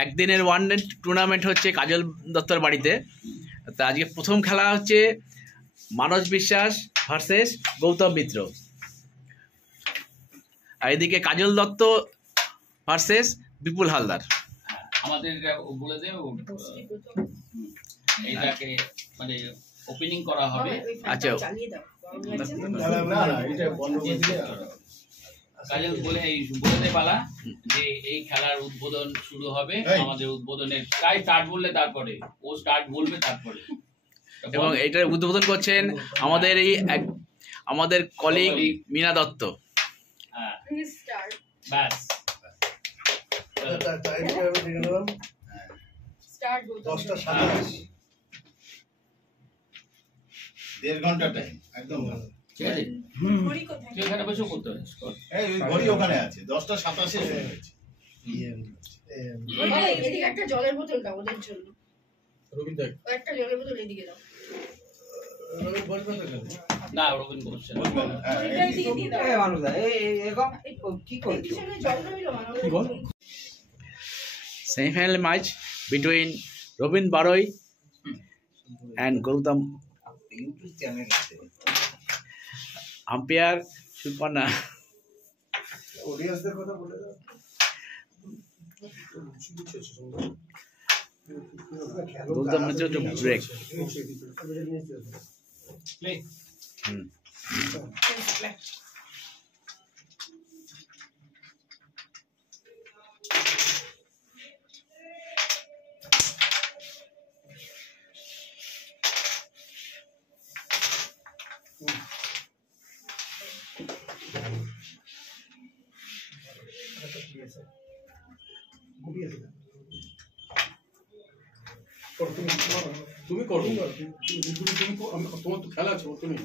একদিনের one day tournament হচ্ছে কাজল দত্তর বাড়িতে। তা আজকে প্রথম খেলা হচ্ছে মানস বিশ্বাস ভার্সেস গৌতম মিত্র, আর এদিকে কাজল দত্ত ভার্সেস বিপুল হালদার। আমাদের বলে দেব এইটাকে মানে ওপেনিং করা হবে। আচ্ছা কাজল বলে দে পালা যে এই খেলার উদ্বোধন শুরু হবে। আমাদের উদ্বোধনের তাই স্টার্ট বললে তারপরে ও স্টার্ট বলবে তারপরে, এবং এটার উদ্বোধন করছেন আমাদের এই আমাদের কলিগ মীনা দত্ত। হ্যাঁ ব্যাস স্টার্ট 10:27 1.5 ঘন্টা টাইম একদম ভালো। ঠিক আছে, ঘড়ি কোথায়? এখানে বসে করতে হবে। এই ওই ঘড়ি ওখানে আছে 10:27 হয়ে গেছে। ওই এদিকে একটা জলের বোতল দাও ওদের জন্য। রবীন্দ্র একটা জলের বোতল এদিকে দাও। রবীন্দ্র বলবেন না কেন? না ওরকম করছে না। ওইটাই দিয়ে দিয়ে দাও। এই মানুষদা এই কি করছো? পিছনে জল রইলো মানে Semi-final match between Robin Baroi and Gautam. YouTube channel আছে। Umpire Suparna. অডিয়েন্সদের কথা বলে দাও। Gautam Mitra to break. Play. তুমি করো তোমার তো খেলা আছে তুমি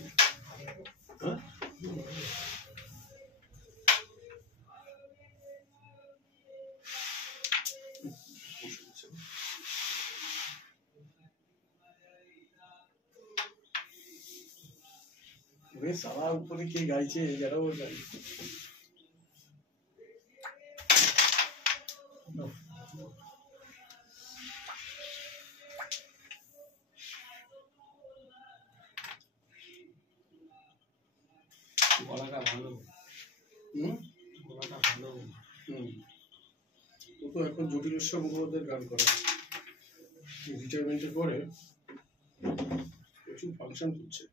সারা উপরে কে গাইছে যারা ওর গাই গলাটা ভালো, গলাটা ভালো। ও তো এখন জটিলেশ্বর মুখোপাধ্যায়ের গান করে, রিটায়ারমেন্টের পরে প্রচুর ফাংশন করছে।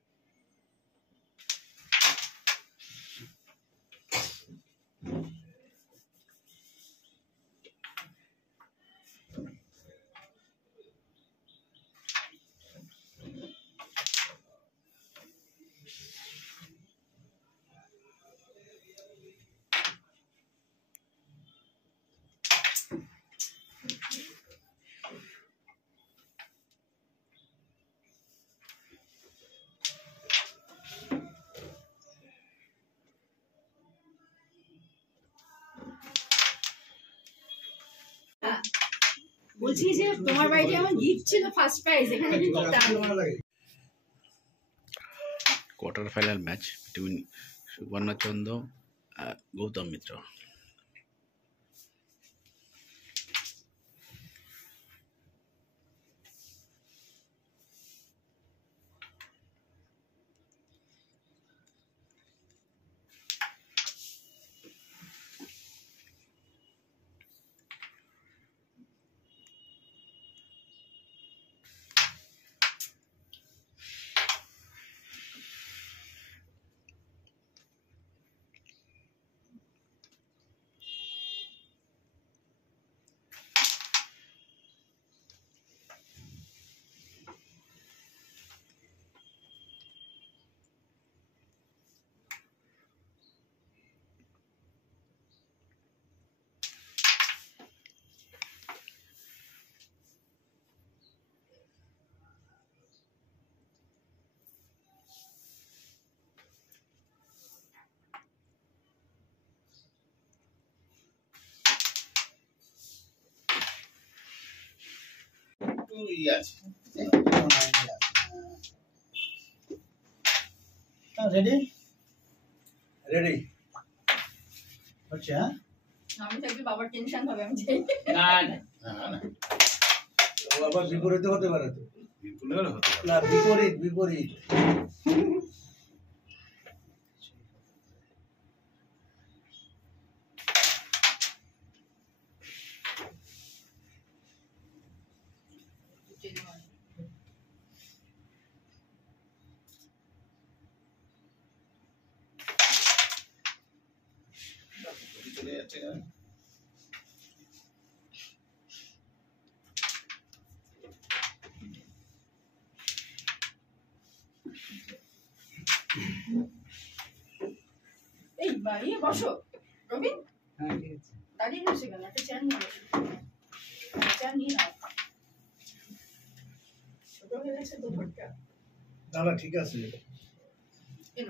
বলছি যে তোমার বাড়িতে আমার গিফট ছিল ফার্স্ট প্রাইজ, এখানে কি করতে হবে? Quarter final match between Suparna Chanda and Gautam Mitra. আছে রেডি রেডি আচ্ছা আমি থাকলে বাবার টেনশন হবে আমি যাই না না না না ও আবার বিপরীত হতে পারে তো। বিপুলের হতে পারে। না বিপরীত বিপরীত। চলে যাচ্ছে না এই ইয়ে বসো রবিন হ্যাঁ ঠিক আছে। দাঁড়িয়ে বসে গেল একটা চেয়ার নিয়ে বসো চেয়ার নিয়ে নাও ছোট হয়ে গেছে তো ঘরটা না না ঠিক আছে। কেন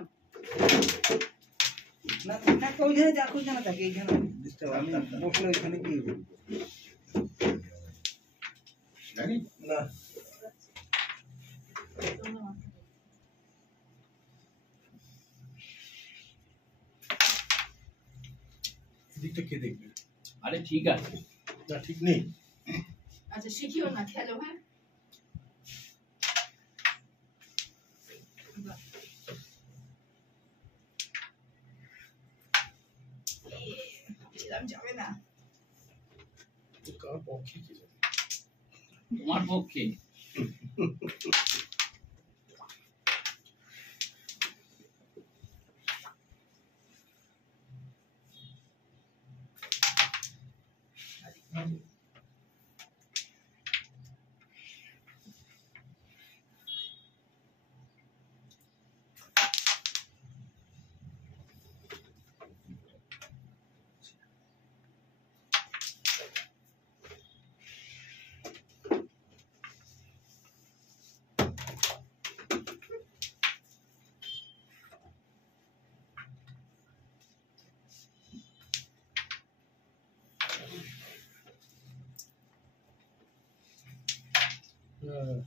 না না ওইখানে যাক, ওইখানে থাকে, এইখানে ডিস্টার্ব আমি বসলে ওইখানে কি হবে? জানি না এদিকটা কে দেখবে? আরে ঠিক আছে না ঠিক নেই। আচ্ছা শিখিও না খেলো হ্যাঁ যাবে না কার পক্ষে কি জানে? তোমার পক্ষে হ্যাঁ।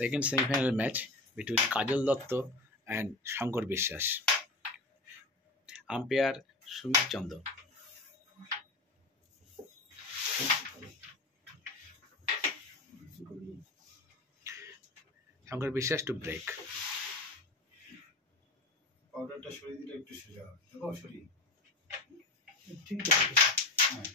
Second semi-final match between Kajal Datta and Shankar Biswas. Umpire Sumit Chanda. Shankar Biswas to break. পাউডারটা সরিয়ে দিলে একটু সোজা হবে দেখো সরিয়ে ঠিক আছে। হ্যাঁ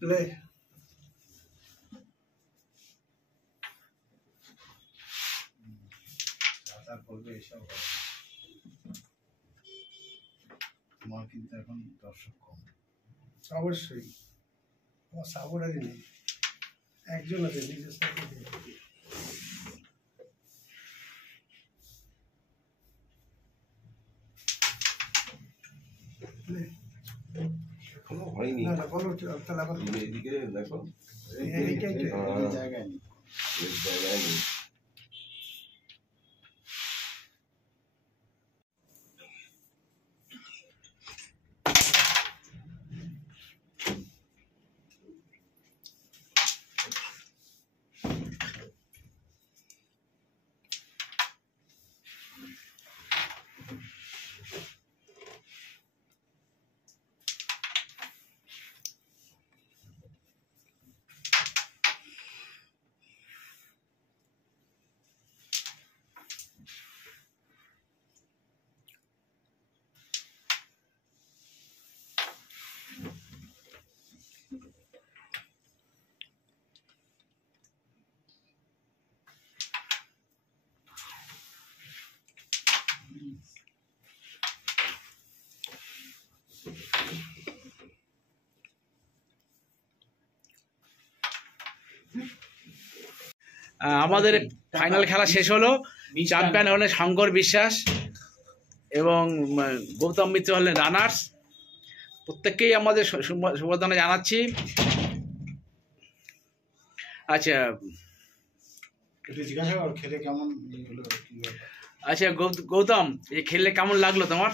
Play. যা করবে এসব হবে। তোমার কিন্তু এখন দর্শক কম অবশ্যই আমার সাপোর্টারই নেই, একজন আছে নিজের সাপোর্টার। এখনো হয়নি। না না বলো তাহলে আবার এদিকে দেখো এইটাই এই জায়গায় নেই এর জায়গায় নেই। আমাদের ফাইনাল খেলা শেষ হলো। চ্যাম্পিয়ন হলেন শঙ্কর বিশ্বাস এবং গৌতম মিত্র হলেন রানার্স। প্রত্যেককেই আমাদের শুভেচ্ছা জানাচ্ছি। আচ্ছা একটু জিজ্ঞাসা কর খেলে কেমন হলো কি ব্যাপার? আচ্ছা গৌতম, এই খেললে কেমন লাগলো তোমার?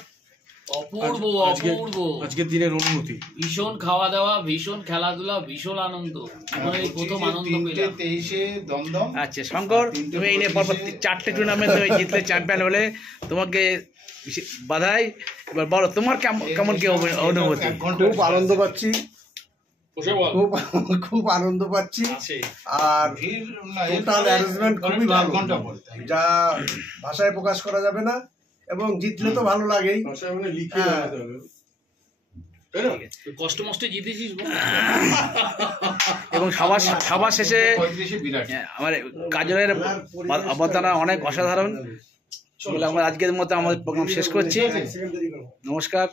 অপূর্ব অপূর্ব। আজকের দিনের অনুভূতি ভীষণ খাওয়া দাওয়া, ভীষণ খেলাধুলা, ভীষণ আনন্দ। আমরা এই প্রথম আনন্দ পেলাম। 23-এ দমদম। আচ্ছা শঙ্কর, তুমি এই নিয়ে পরপর 4টে টুর্নামেন্ট তুমি জিতলে, চ্যাম্পিয়ন হলে, তোমাকে বাধাই। এবার বলো তোমার কেমন কি অনুভূতি? খুব আনন্দ পাচ্ছি, খুব আনন্দ পাচ্ছি। আর ভিড় না, টোটাল অ্যারেঞ্জমেন্ট খুবই ভালো, ঘন্টা পরে তাই। যা ভাষায় প্রকাশ করা যাবে না। এবং জিতলে তো ভালো লাগেই। ভাষায় মানে লিখে জানাতে হবে, তাই না? কষ্ট মষ্ট জিতেছিস। এবং সবার শেষে 35-এ বিরাট। আমার কাজলের অবদান অনেক অসাধারণ বলে আমরা আজকের মতো আমাদের প্রোগ্রাম শেষ করছি। নমস্কার।